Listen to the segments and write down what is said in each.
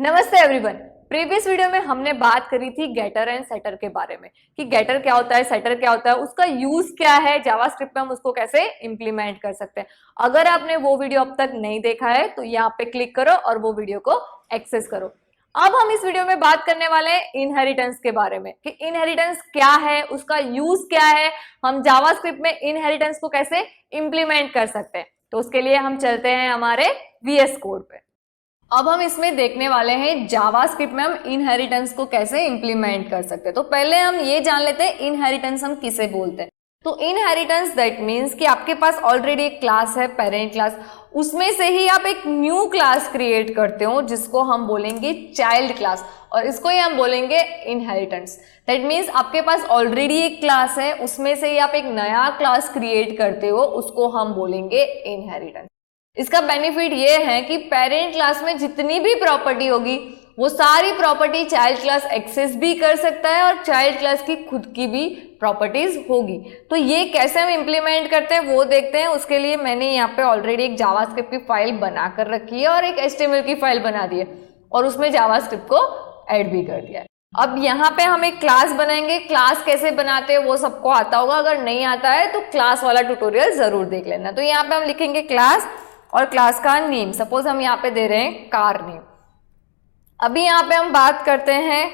नमस्ते everyone. Previous video में हमने बात करी थी गेटर एंड सेटर के बारे में कि गेटर क्या होता है, सेटर क्या होता है, उसका यूज क्या है, जावास्क्रिप्ट में हम उसको कैसे इंप्लीमेंट कर सकते हैं। अगर आपने वो वीडियो अब तक नहीं देखा है तो यहाँ पे क्लिक करो और वो वीडियो को एक्सेस करो। अब हम इस वीडियो में बात करने वाले हैं इनहेरिटेंस के बारे में कि इनहेरिटेंस क्या है, उसका यूज क्या है, हम जावास्क्रिप्ट में इनहेरिटेंस को कैसे इंप्लीमेंट कर सकते हैं। तो उसके लिए हम चलते हैं हमारे VS कोड पे। अब हम इसमें देखने वाले हैं जावास्क्रिप्ट में हम इनहेरिटेंस को कैसे इंप्लीमेंट कर सकते हैं। तो पहले हम ये जान लेते हैं इनहेरिटेंस हम किसे बोलते हैं। तो इनहेरिटेंस दैट मीन्स कि आपके पास ऑलरेडी एक क्लास है, पेरेंट क्लास, उसमें से ही आप एक न्यू क्लास क्रिएट करते हो जिसको हम बोलेंगे चाइल्ड क्लास, और इसको ही हम बोलेंगे इनहेरिटेंस। दैट मीन्स आपके पास ऑलरेडी एक क्लास है, उसमें से ही आप एक नया क्लास क्रिएट करते हो, उसको हम बोलेंगे इनहेरिटेंस। इसका बेनिफिट ये है कि पेरेंट क्लास में जितनी भी प्रॉपर्टी होगी वो सारी प्रॉपर्टी चाइल्ड क्लास एक्सेस भी कर सकता है और चाइल्ड क्लास की खुद की भी प्रॉपर्टीज होगी। तो ये कैसे हम इंप्लीमेंट करते हैं वो देखते हैं। उसके लिए मैंने यहाँ पे ऑलरेडी एक जावास्क्रिप्ट की फाइल बना कर रखी है और एक HTML की फाइल बना दी है और उसमें जावास्क्रिप्ट को ऐड भी कर दिया है। अब यहाँ पे हम एक क्लास बनाएंगे। क्लास कैसे बनाते हैं वो सबको आता होगा, अगर नहीं आता है तो क्लास वाला ट्यूटोरियल जरूर देख लेना। तो यहाँ पे हम लिखेंगे क्लास और क्लास का नेम, सपोज हम यहाँ पे दे रहे हैं कार नेम। अभी यहाँ पे हम बात करते हैं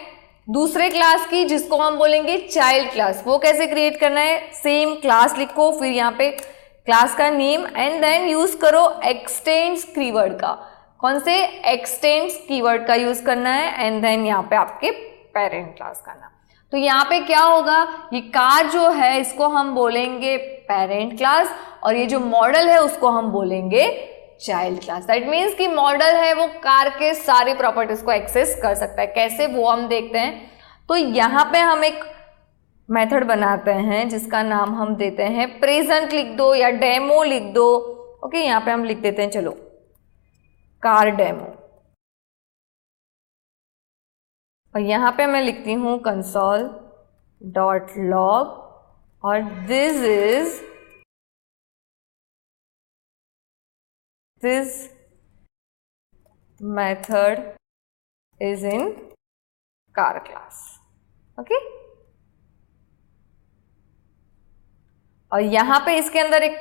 दूसरे क्लास की जिसको हम बोलेंगे चाइल्ड क्लास। वो कैसे क्रिएट करना है, सेम क्लास लिखो, फिर यहाँ पे क्लास का नेम एंड देन यूज करो एक्सटेंड्स कीवर्ड का। कौन से एक्सटेंड्स कीवर्ड का यूज करना है एंड देन यहाँ पे आपके पेरेंट क्लास का नाम। तो यहाँ पे क्या होगा, ये कार जो है इसको हम बोलेंगे पेरेंट क्लास और ये जो मॉडल है उसको हम बोलेंगे चाइल्ड क्लास। दैट मीन्स कि मॉडल है वो कार के सारी प्रॉपर्टीज को एक्सेस कर सकता है। कैसे वो हम देखते हैं। तो यहाँ पे हम एक मेथड बनाते हैं जिसका नाम हम देते हैं प्रेजेंट लिख दो या डेमो लिख दो। ओके, यहाँ पे हम लिख देते हैं चलो कार डेमो, और यहाँ पे मैं लिखती हूँ कंसोल डॉट लॉग और this method is in car class। Okay, और यहाँ पे इसके अंदर एक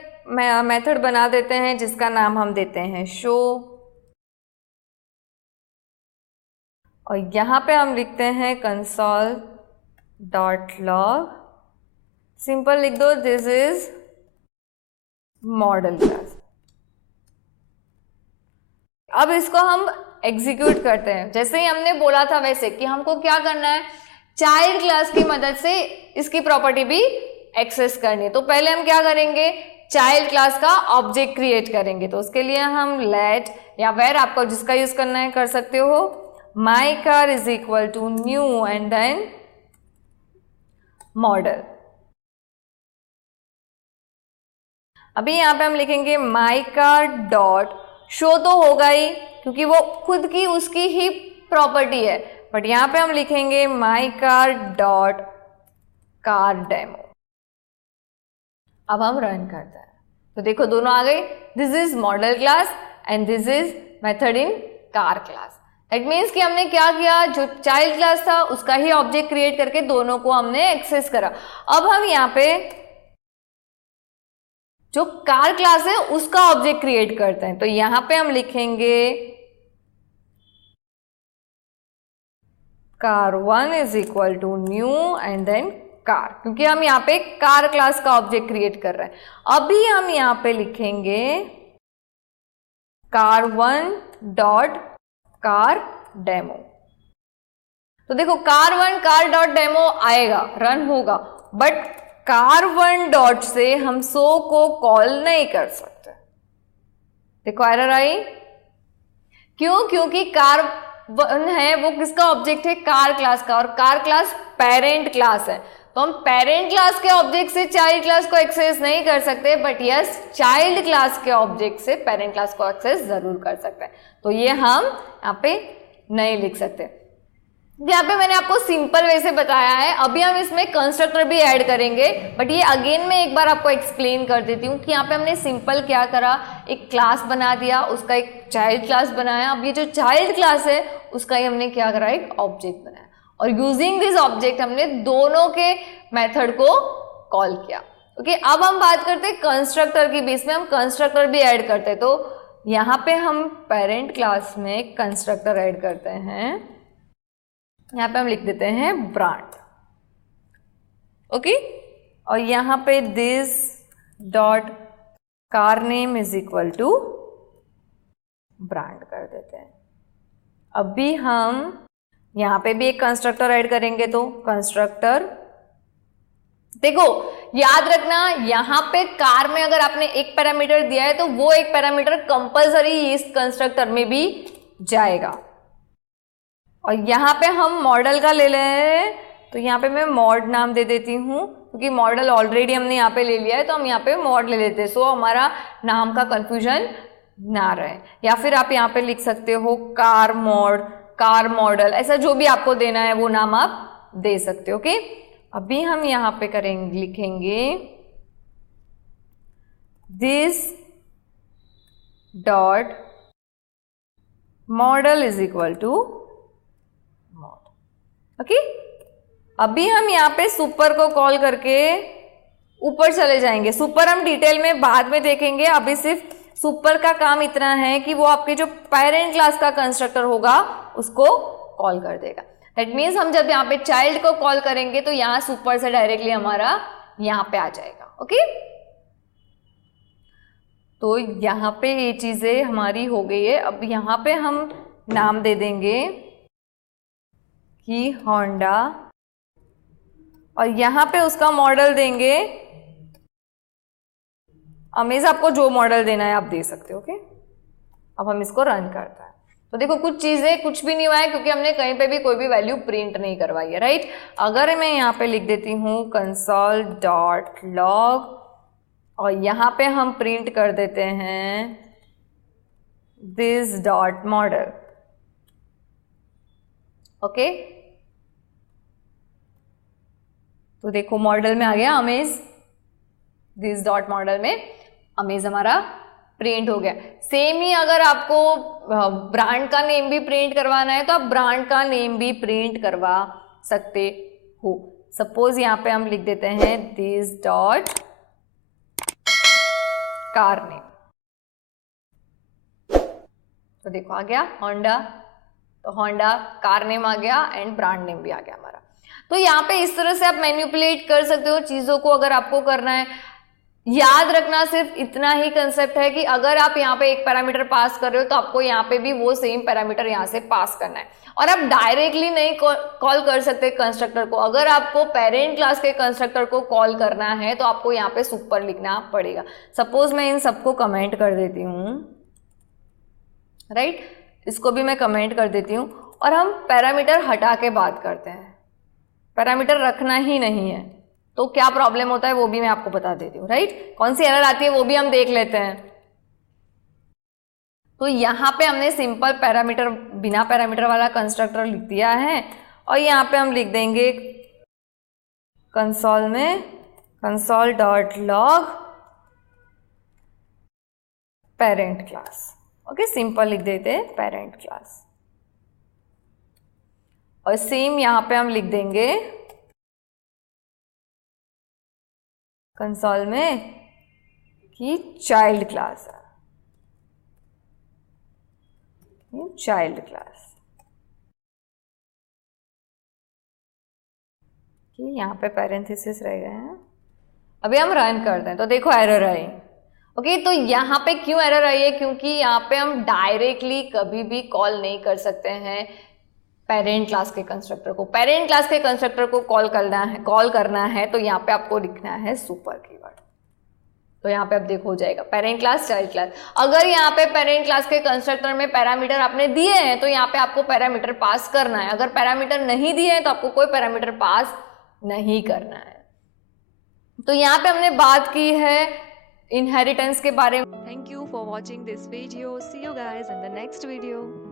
मेथड बना देते हैं जिसका नाम हम देते हैं शो, और यहाँ पे हम लिखते हैं कंसोल डॉट लॉग, सिंपल लिख दो दिस इज मॉडल क्लास। अब इसको हम एग्जीक्यूट करते हैं। जैसे ही हमने बोला था वैसे कि हमको क्या करना है, चाइल्ड क्लास की मदद से इसकी प्रॉपर्टी भी एक्सेस करनी है। तो पहले हम क्या करेंगे, चाइल्ड क्लास का ऑब्जेक्ट क्रिएट करेंगे। तो उसके लिए हम लेट या वेर, आपको जिसका यूज करना है कर सकते हो, my car is equal to new and then model. अभी यहाँ पे हम लिखेंगे माई कार डॉट शो, तो होगा ही क्योंकि वो खुद की उसकी ही प्रॉपर्टी है, बट यहाँ पे हम लिखेंगे my car dot car demo. अब हम रन करते हैं तो देखो दोनों आ गए, this is model class and this is method in car class. That means कि हमने क्या किया, जो चाइल्ड क्लास था उसका ही ऑब्जेक्ट क्रिएट करके दोनों को हमने एक्सेस करा। अब हम यहाँ पे जो कार क्लास है उसका ऑब्जेक्ट क्रिएट करते हैं। तो यहां पे हम लिखेंगे car1 is equal to new and then car, क्योंकि हम यहाँ पे कार क्लास का ऑब्जेक्ट क्रिएट कर रहे हैं। अभी हम यहाँ पे लिखेंगे car1 डॉट कार डेमो। तो देखो car1 कार डॉट डेमो आएगा, रन होगा, बट car1 डॉट से हम शो को कॉल नहीं कर सकते। देखो एरर आई, क्यों, क्योंकि car1 है वो किसका ऑब्जेक्ट है, कार क्लास का, और कार क्लास पेरेंट क्लास है। तो हम पेरेंट क्लास के ऑब्जेक्ट से चाइल्ड क्लास को एक्सेस नहीं कर सकते, बट यस चाइल्ड क्लास के ऑब्जेक्ट से पेरेंट क्लास को एक्सेस जरूर कर सकते हैं। तो ये हम यहाँ पे नहीं लिख सकते। यहाँ पे मैंने आपको सिंपल वे से बताया है, अभी हम इसमें कंस्ट्रक्टर भी ऐड करेंगे, बट ये अगेन मैं एक बार आपको एक्सप्लेन कर देती हूँ कि यहाँ पे हमने सिंपल क्या करा, एक क्लास बना दिया, उसका एक चाइल्ड क्लास बनाया। अब ये जो चाइल्ड क्लास है उसका ही हमने क्या करा, एक ऑब्जेक्ट बनाया, और यूजिंग दिस ऑब्जेक्ट हमने दोनों के मेथड को कॉल किया। ओके, अब हम बात करते हैं कंस्ट्रक्टर की, बीच में हम कंस्ट्रक्टर भी ऐड करते हैं। तो यहाँ पे हम पेरेंट क्लास में कंस्ट्रक्टर ऐड करते हैं, यहाँ पे हम लिख देते हैं ब्रांड। ओके, और यहाँ पे this dot car name is equal to brand कर देते हैं। अभी हम यहाँ पे भी एक कंस्ट्रक्टर ऐड करेंगे, तो कंस्ट्रक्टर, देखो याद रखना यहाँ पे कार में अगर आपने एक पैरामीटर दिया है तो वो एक पैरामीटर कंपलसरी इस कंस्ट्रक्टर में भी जाएगा। और यहाँ पे हम मॉडल का ले लें, तो यहाँ पे मैं मॉड नाम दे देती हूँ, क्योंकि मॉडल ऑलरेडी हमने यहाँ पे ले लिया है, तो हम यहाँ पे मॉड ले लेते हैं, सो हमारा नाम का कंफ्यूजन ना रहे। या फिर आप यहाँ पे लिख सकते हो कार मॉड, कार मॉडल, ऐसा जो भी आपको देना है वो नाम आप दे सकते हो। ओके, अभी हम यहाँ पे करेंगे, लिखेंगे this dot model is equal to mod. Okay, अभी हम यहाँ पे सुपर को कॉल करके ऊपर चले जाएंगे। सुपर हम डिटेल में बाद में देखेंगे, अभी सिर्फ सुपर का काम इतना है कि वो आपके जो पेरेंट क्लास का कंस्ट्रक्टर होगा उसको कॉल कर देगा। दैट मीन्स हम जब यहाँ पे चाइल्ड को कॉल करेंगे तो यहाँ सुपर से डायरेक्टली हमारा यहाँ पे आ जाएगा। ओके, तो यहाँ पे ये चीजें हमारी हो गई है। अब यहाँ पे हम नाम दे देंगे कि होंडा, और यहाँ पे उसका मॉडल देंगे अमेज, आपको जो मॉडल देना है आप दे सकते हो। ओके, अब हम इसको रन करते हैं, तो देखो कुछ चीजें कुछ भी नहीं हुआ है, क्योंकि हमने कहीं पे भी कोई भी वैल्यू प्रिंट नहीं करवाई है, राइट। अगर मैं यहाँ पे लिख देती हूँ कंसोल डॉट लॉग, और यहाँ पे हम प्रिंट कर देते हैं दिस डॉट मॉडल। ओके, तो देखो मॉडल में आ गया अमेज, दिस डॉट मॉडल में अमेज हमारा प्रिंट हो गया। सेम ही अगर आपको ब्रांड का नेम भी प्रिंट करवाना है तो आप ब्रांड का नेम भी प्रिंट करवा सकते हो। सपोज यहाँ पे हम लिख देते हैं दिस डॉट कार नेम, तो देखो आ गया होंडा, तो होंडा कार नेम आ गया एंड ब्रांड नेम भी आ गया हमारा। तो यहाँ पे इस तरह से आप मैनिपुलेट कर सकते हो चीजों को, अगर आपको करना है। याद रखना सिर्फ इतना ही कंसेप्ट है कि अगर आप यहाँ पे एक पैरामीटर पास कर रहे हो तो आपको यहाँ पे भी वो सेम पैरामीटर यहाँ से पास करना है, और आप डायरेक्टली नहीं कॉल कर सकते कंस्ट्रक्टर को। अगर आपको पेरेंट क्लास के कंस्ट्रक्टर को कॉल करना है तो आपको यहाँ पे सुपर लिखना पड़ेगा। सपोज मैं इन सबको कमेंट कर देती हूँ, राइट, इसको भी मैं कमेंट कर देती हूँ, और हम पैरामीटर हटा के बात करते हैं, पैरामीटर रखना ही नहीं है। तो क्या प्रॉब्लम होता है वो भी मैं आपको बता देती हूँ, राइट। कौन सी एरर आती है वो भी हम देख लेते हैं। तो यहाँ पे हमने सिंपल पैरामीटर, बिना पैरामीटर वाला कंस्ट्रक्टर लिख दिया है, और यहाँ पे हम लिख देंगे कंसोल में console dot log parent class. Okay, simple लिख देते हैं पेरेंट क्लास, और सेम यहाँ पे हम लिख देंगे कंसोल में कि चाइल्ड क्लास है, चाइल्ड क्लास, कि यहाँ पे पैरेंथेसिस रह गए हैं। अभी हम रन करते हैं तो देखो एरर आई। ओके, तो यहाँ पे क्यों एरर आई है, क्योंकि यहाँ पे हम डायरेक्टली कभी भी कॉल नहीं कर सकते हैं पेरेंट क्लास के कंस्ट्रक्टर को। पेरेंट क्लास के कंस्ट्रक्टर को कॉल करना है तो यहाँ पे आपको लिखना है सुपर कीवर्ड। तो यहाँ पे आप देखो हो जाएगा पेरेंट क्लास चाइल्ड क्लास। अगर यहाँ पे पेरेंट क्लास के कंस्ट्रक्टर में पैरामीटर आपने दिए हैं तो यहाँ पे आपको पैरामीटर पास करना है। अगर पैरामीटर नहीं दिए हैं तो आपको कोई पैरामीटर पास नहीं करना है। तो यहाँ पे हमने बात की है इनहेरिटेंस के बारे में। Thank you for watching this video. See you guys in the next video.